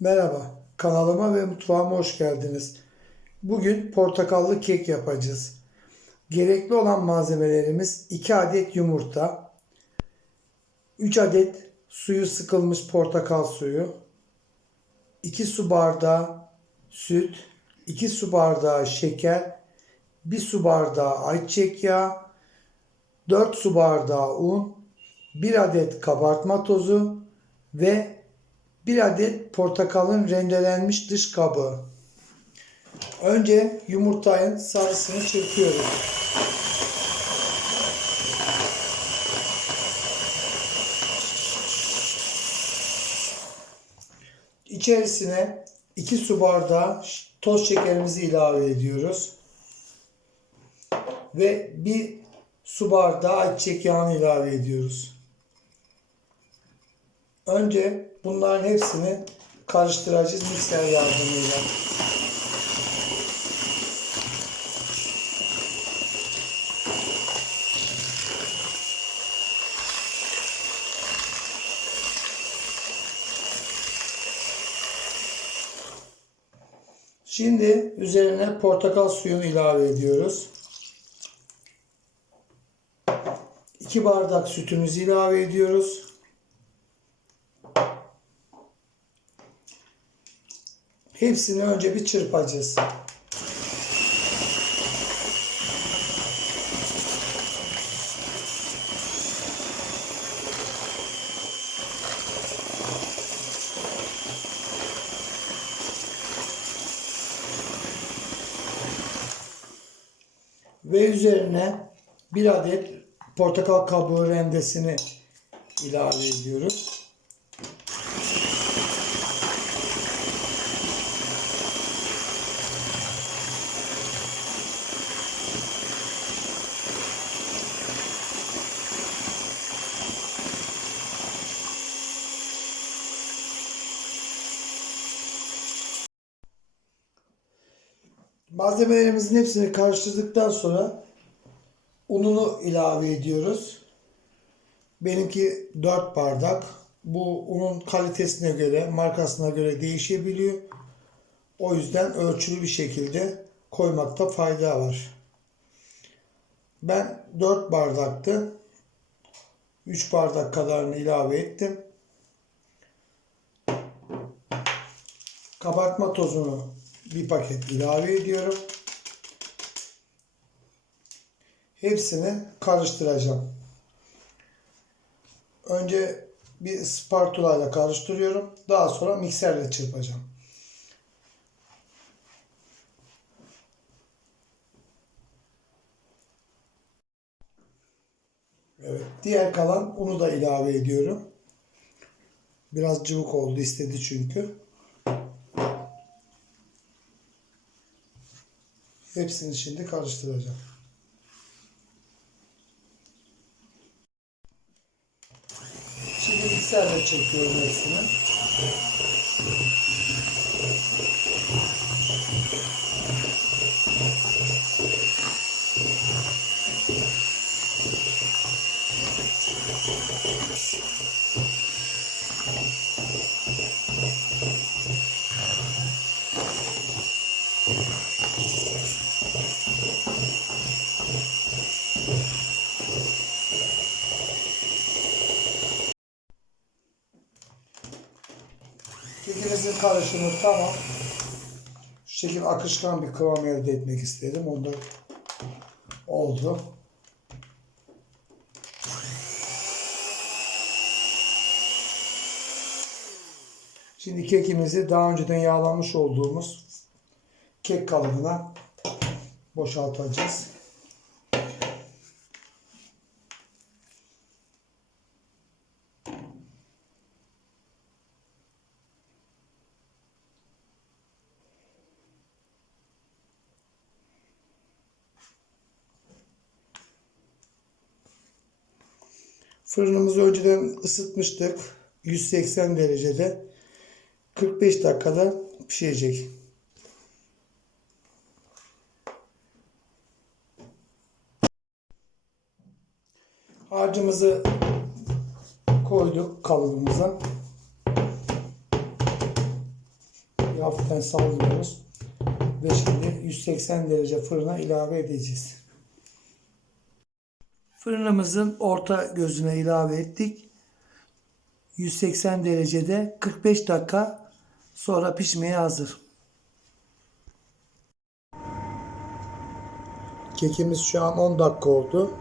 Merhaba, kanalıma ve mutfağıma hoş geldiniz. Bugün portakallı kek yapacağız. Gerekli olan malzemelerimiz 2 adet yumurta, 3 adet suyu sıkılmış portakal suyu, 2 su bardağı süt, 2 su bardağı şeker, 1 su bardağı ayçiçek yağı, 4 su bardağı un, 1 adet kabartma tozu ve 1 adet portakalın rendelenmiş dış kabuğu. Önce yumurtanın sarısını çırpıyoruz. İçerisine 2 su bardağı toz şekerimizi ilave ediyoruz. Ve 1 su bardağı ayçiçek yağını ilave ediyoruz. Önce bunların hepsini karıştıracağız mikser yardımıyla. Şimdi üzerine portakal suyunu ilave ediyoruz. 2 bardak sütümüzü ilave ediyoruz. Hepsini önce bir çırpacağız. Ve üzerine bir adet portakal kabuğu rendesini ilave ediyoruz. Malzemelerimizin hepsini karıştırdıktan sonra ununu ilave ediyoruz. Benimki 4 bardak. Bu unun kalitesine göre, markasına göre değişebiliyor. O yüzden ölçülü bir şekilde koymakta fayda var. Ben 4 bardaktı. 3 bardak kadarını ilave ettim. Kabartma tozunu bir paket ilave ediyorum. Hepsini karıştıracağım. Önce bir spatula ile karıştırıyorum. Daha sonra mikserle çırpacağım. Evet, diğer kalan unu da ilave ediyorum. Biraz cıvık oldu istedi çünkü. Hepsini şimdi karıştıracağım. Şimdi mikserle çekiyorum hepsini. Kekimizin karışımı tamam. Şu şekilde akışkan bir kıvam elde etmek istedim. Onda oldu. Şimdi kekimizi daha önceden yağlamış olduğumuz kek kalıbına boşaltacağız. Fırınımızı önceden ısıtmıştık. 180 derecede. 45 dakikada pişecek. Harcımızı koyduk kalıbımıza. Şöyle hafiften sallıyoruz. Ve şimdi 180 derece fırına ilave edeceğiz. Fırınımızın orta gözüne ilave ettik. 180 derecede 45 dakika sonra pişmeye hazır. Kekimiz şu an 10 dakika oldu.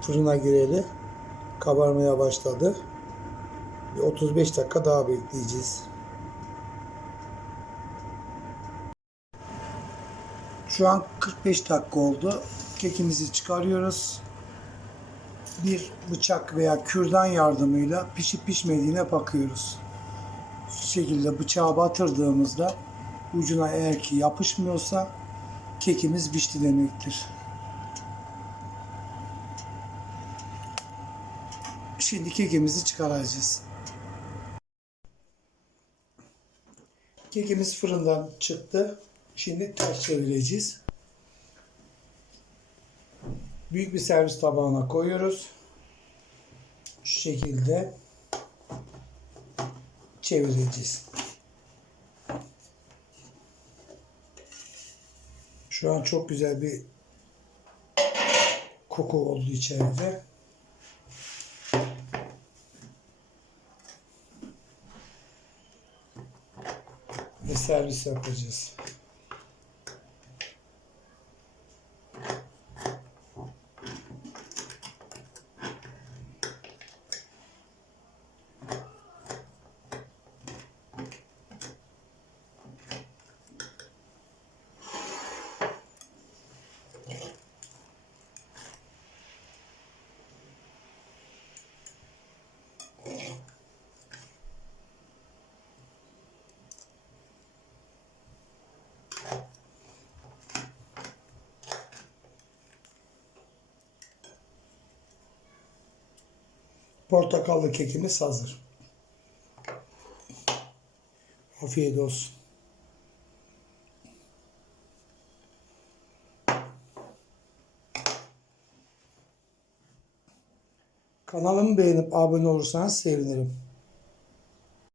Fırına gireli. Kabarmaya başladı. Bir 35 dakika daha bekleyeceğiz. Şu an 45 dakika oldu. Kekimizi çıkarıyoruz. Bir bıçak veya kürdan yardımıyla pişip pişmediğine bakıyoruz. Şu şekilde bıçağa batırdığımızda ucuna eğer ki yapışmıyorsa kekimiz pişti demektir. Şimdi kekimizi çıkaracağız. Kekimiz fırından çıktı. Şimdi ters çevireceğiz. Büyük bir servis tabağına koyuyoruz. Şu şekilde çevireceğiz. Şu an çok güzel bir koku oldu içeride. Ve servis yapacağız. Portakallı kekimiz hazır. Afiyet olsun. Kanalımı beğenip abone olursanız sevinirim.